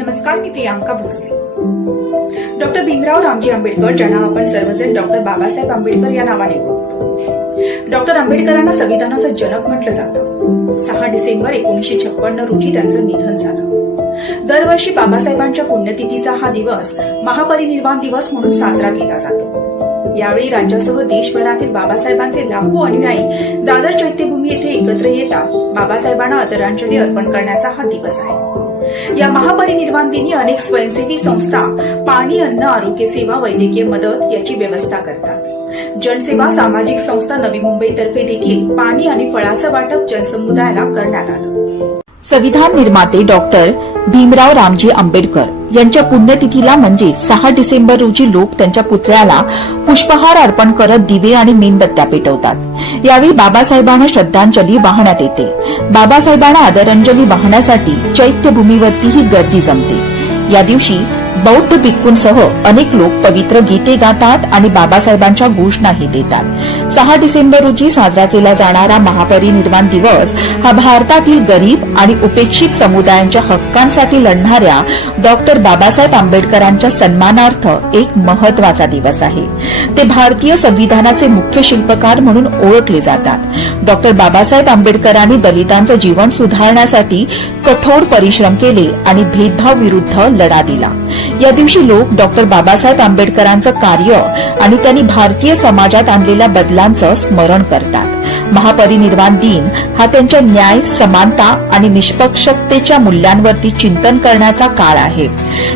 नमस्कार, मी प्रियांका भोसले। डॉक्टर भीमराव रामजी आंबेडकर, ज्यांना आपण सर्वजण डॉक्टर बाबासाहेब आंबेडकर या नावाने ओळखतो। डॉक्टर आंबेडकरांना संविधानाचा जनक म्हटलं जातं। 6 डिसेंबर 1956 रोजी त्यांचं निधन झालं। दरवर्षी बाबासाहेबांच्या पुण्यतिथीचा हा दिवस महापरिनिर्वाण दिवस म्हणून साजरा केला जातो। यावेळी राज्यासह देशभरातील बाबासाहेबांचे लाखो अनुयायी दादर चैत्यभूमी येथे एकत्र येतात। बाबासाहेबांना आदरांजली अर्पण करण्याचा हा दिवस आहे। या महापरिनिर्वाण दिनी अनेक स्वयंसेवी संस्था पाणी, अन्न, आरोग्य सेवा, वैद्यकीय मदत याची व्यवस्था करतात। जनसेवा सामाजिक संस्था नवी मुंबई तर्फे देखील पाणी आणि फळाचं वाटप जनसमुदायाला करण्यात आलं। संविधान निर्माते डॉक्टर भीमराव रामजी आंबेडकर यांच्या पुण्यतिथीला म्हणजे 6 डिसेंबर रोजी लोक त्यांच्या पुतळ्याला पुष्पहार अर्पण करत दिवे आणि मेणबत्त्या पेटवतात। यावेळी बाबासाहेबांना श्रद्धांजली वाहण्यात येते। बाबासाहेबांना आदरांजली वाहण्यासाठी चैत्यभूमीवरती ही गर्दी जमते। या दिवशी बौद्ध भिक्खूंसह अनेक लोक पवित्र गीते गातात आणि बाबासाहेबांच्या घोषणाही देतात। 6 डिसेंबर रोजी साजरा केला जाणारा महापरिनिर्वाण दिवस हा भारतातील गरीब आणि उपेक्षित समुदायांच्या हक्कांसाठी लढणाऱ्या डॉक्टर बाबासाहेब आंबेडकरांच्या सन्मानार्थ एक महत्वाचा दिवस आहे। ते भारतीय संविधानाचे मुख्य शिल्पकार म्हणून ओळखले जातात। डॉक्टर बाबासाहेब आंबेडकरांनी दलितांचं जीवन सुधारण्यासाठी कठोर परिश्रम केले आणि भेदभाव विरुद्ध लढा दिला। या दिवशी लोक डॉक्टर बाबासाहेब आंबेडकरांचं कार्य आणि त्यांनी भारतीय समाजात आणलेल्या बदलांचं स्मरण करतात। महापरिनिर्वाण दिन हा त्यांच्या न्याय, समानता आणि निष्पक्षतेच्या मूल्यांवरती चिंतन करण्याचा काळ आहे,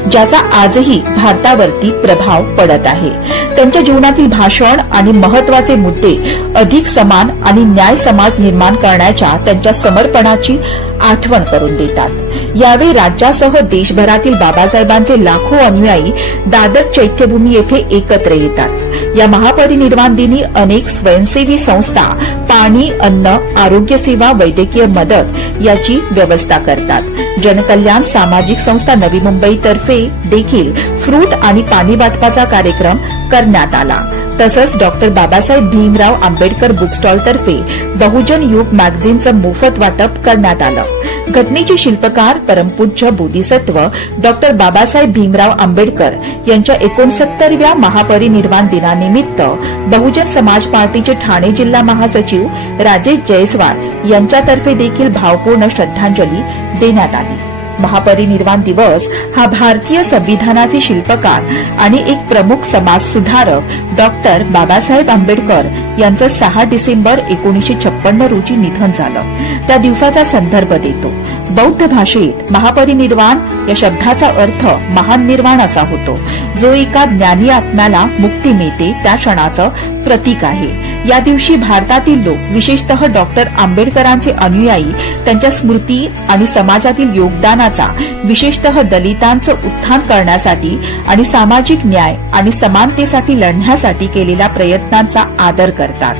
ज्याचा आजही भारतावरती प्रभाव पडत आहे। त्यांच्या जीवनातील भाषण आणि महत्वाचे मुद्दे अधिक समान आणि न्याय समाज निर्माण करण्याच्या त्यांच्या समर्पणाची आठवण करून देतात। यावेळी राज्यासह देशभरातील बाबासाहेबांचे लाखो अनुयायी दादर चैत्यभूमी येथे एकत्र येतात। या महापरिनिर्वाण दिनी अनेक स्वयंसेवी संस्था पाणी, अन्न, आरोग्य सेवा, वैद्यकीय मदत याची व्यवस्था करतात। जनकल्याण सामाजिक संस्था नवी मुंबई तर्फे देखील फ्रूट आणि पाणी वाटपाचा कार्यक्रम करण्यात आला। तसंच doctor Babasaheb Bhimrao Ambedkar book stall तर्फे बहुजन युग मॅगझिनचं मोफत वाटप करण्यात आलं। घटनेचे शिल्पकार परमपूज्य बोधिसत्व डॉक्टर बाबासाहेब भीमराव आंबेडकर यांच्या 69व्या महापरिनिर्वाण दिनानिमित्त बहुजन समाज पार्टीचे ठाणे जिल्हा महासचिव राजेश जयस्वाल यांच्यातर्फे देखील भावपूर्ण श्रद्धांजली देण्यात आली। महापरिनिर्वाण दिवस हा भारतीय संविधानाचे शिल्पकार आणि एक प्रमुख समाज सुधारक डॉक्टर बाबासाहेब आंबेडकर यांचं 6 डिसेंबर 1956 रोजी निधन झालं, त्या दिवसाचा संदर्भ देतो। बौद्ध भाषेत महापरिनिर्वाण या शब्दाचा अर्थ महान निर्वाण असा होतो, जो एका ज्ञानी आत्म्याला मुक्ती मिळते त्या क्षणाचं प्रतीक आहे। या दिवशी भारतातील लोक, विशेषतः डॉक्टर आंबेडकरांचे अनुयायी, त्यांच्या स्मृती आणि समाजातील योगदानाचा, विशेषतः दलितांचं उत्थान करण्यासाठी आणि सामाजिक न्याय आणि समानतेसाठी लढण्यासाठी केलेल्या प्रयत्नांचा आदर करतात।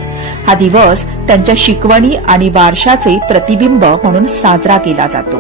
हा दिवस त्यांच्या शिकवणी आणि वारशाचे प्रतिबिंब म्हणून साजरा केला जातो।